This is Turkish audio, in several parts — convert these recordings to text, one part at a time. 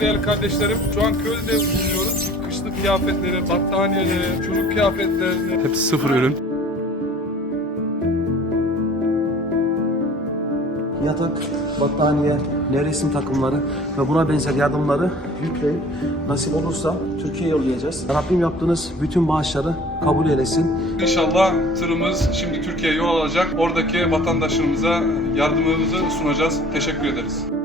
değerli kardeşlerim. Şu an köyde bulunuyoruz. Kışlık kıyafetleri, battaniyeleri, çocuk kıyafetlerini hepsi sıfır ürün. yatak, battaniye, nevresim takımları ve buna benzer yardımları yükleyip nasip olursa Türkiye'ye yollayacağız. Rabbim yaptığınız bütün bağışları kabul eylesin. İnşallah tırımız şimdi Türkiye'ye yol alacak. Oradaki vatandaşlarımıza yardımımızı sunacağız. Teşekkür ederiz.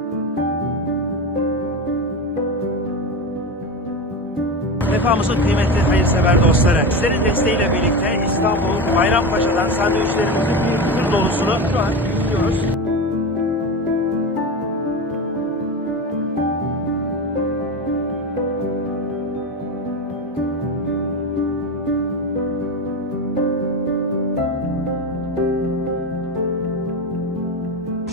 Vefamızın kıymetli hayırsever dostları. Sizlerin desteğiyle birlikte İstanbul Bayrampaşa'dan sandviçlerimizin bir tır dolusunu şu an yüklüyoruz.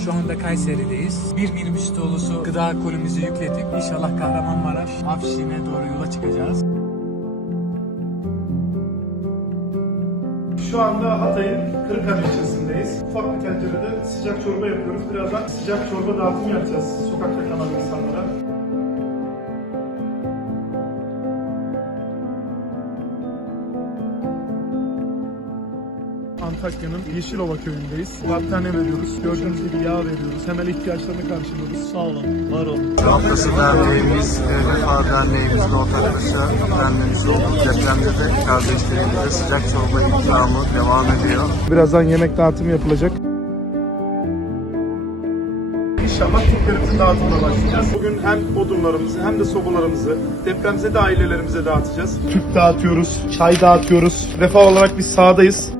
Şu anda Kayseri'deyiz. Bir minibüs dolusu gıda kolimizi yükledik. İnşallah Kahramanmaraş, Afşin'e doğru yola çıkacağız. Şu anda Hatay'ın Kırıkkale ilçesindeyiz. Ufak bir tencerede sıcak çorba yapıyoruz. Birazdan sıcak çorba dağıtımı yapacağız sokakta kalan insanlara. Antakya'nın Yeşilova köyündeyiz. Battaniye veriyoruz. Gördüğünüz gibi yağ veriyoruz. Temel ihtiyaçlarını karşılıyoruz. Sağ olun, var olun. Haftası Derneğimiz, Vefa Derneğimizin ortaklaşa düzenlemiş olduğu depremde de kardeşlerimize sıcak çorba ikramı devam ediyor. Birazdan yemek dağıtımı yapılacak. İnşallah Türklerimizin dağıtımına başlayacağız. Bugün hem odunlarımızı hem de sobalarımızı depremize de ailelerimize dağıtacağız. Tüp dağıtıyoruz, çay dağıtıyoruz. Vefa olarak biz sahadayız.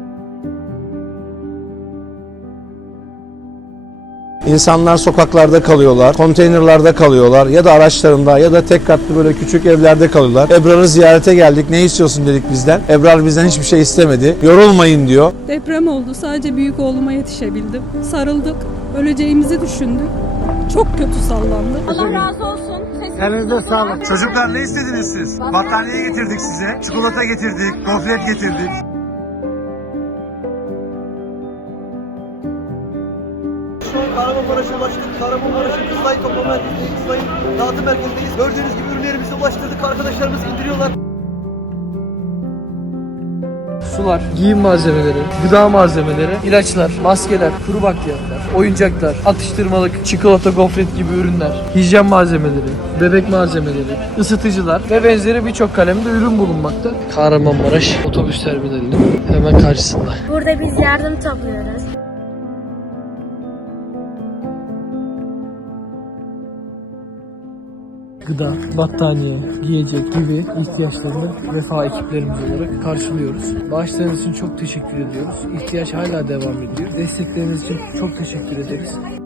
İnsanlar sokaklarda kalıyorlar, konteynerlarda kalıyorlar ya da araçlarında ya da tek katlı böyle küçük evlerde kalıyorlar. Ebrar'ı ziyarete geldik. Ne istiyorsun dedik bizden. Ebrar bizden hiçbir şey istemedi. Yorulmayın diyor. Deprem oldu. Sadece büyük oğluma yetişebildim. Sarıldık. Öleceğimizi düşündük. Çok kötü sallandı. Allah razı olsun. Elinize sağlık. Çocuklar ne istediniz siz? Battaniye getirdik size, çikolata getirdik, gofret getirdik. Kahramanmaraş'a ulaştık. Kahramanmaraş'ın Kızılay toplama merkezindeyiz. Kızılay'ın dağıtım merkezindeyiz. Gördüğünüz gibi ürünlerimizi ulaştırdık. Arkadaşlarımız indiriyorlar. sular, giyim malzemeleri, gıda malzemeleri, ilaçlar, maskeler, kuru bakliyatlar, oyuncaklar, atıştırmalık, çikolata, gofret gibi ürünler, hijyen malzemeleri, bebek malzemeleri, ısıtıcılar ve benzeri birçok kalemde ürün bulunmakta. Kahramanmaraş otobüs terminalinin hemen karşısında. Burada biz yardım topluyoruz. Gıda, battaniye, giyecek gibi ihtiyaçlarını vefa ekiplerimiz olarak karşılıyoruz. Bağışlarınız için çok teşekkür ediyoruz. İhtiyaç hala devam ediyor. Destekleriniz için çok teşekkür ederiz.